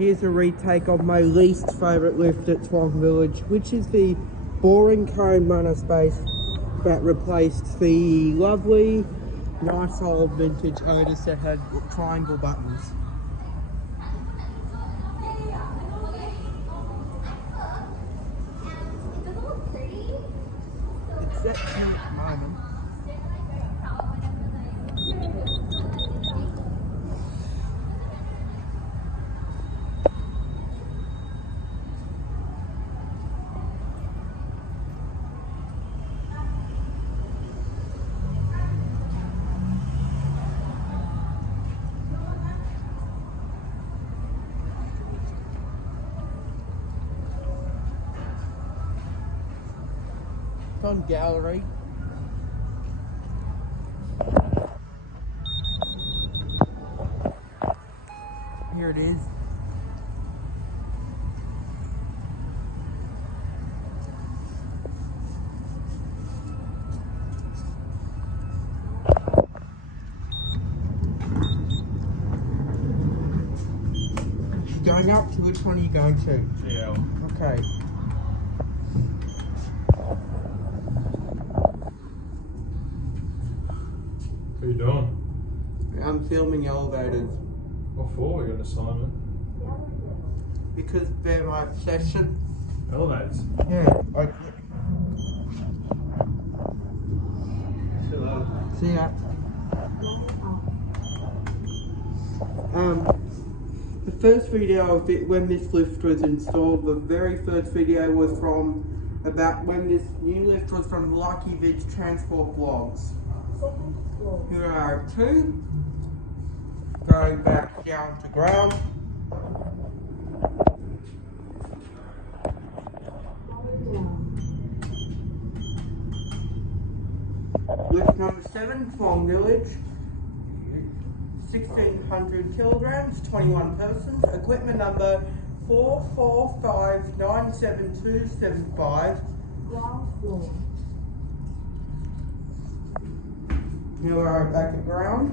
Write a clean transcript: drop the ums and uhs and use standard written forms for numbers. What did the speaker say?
Here's a retake of my least favourite lift at Toowong Village, which is the boring Kone Monospace that replaced the lovely, nice old vintage Otis that had triangle buttons. It's that cute at the moment. It's on gallery. Here it is. Going up to which one are you going to? Yeah. Okay. What are you doing? I'm filming elevators. What for? You got an assignment? Because they're my obsession. Elevators? Yeah. See ya. The first video of it, when this lift was installed, the very first video was from about when this new lift was from Lucky Vid's Transport Vlogs. Here are two, going back down to ground. Lift number 7, Toowong Village, 1,600 kilograms, 21 persons. Equipment number 445-97275. Ground floor. Here we are back at ground.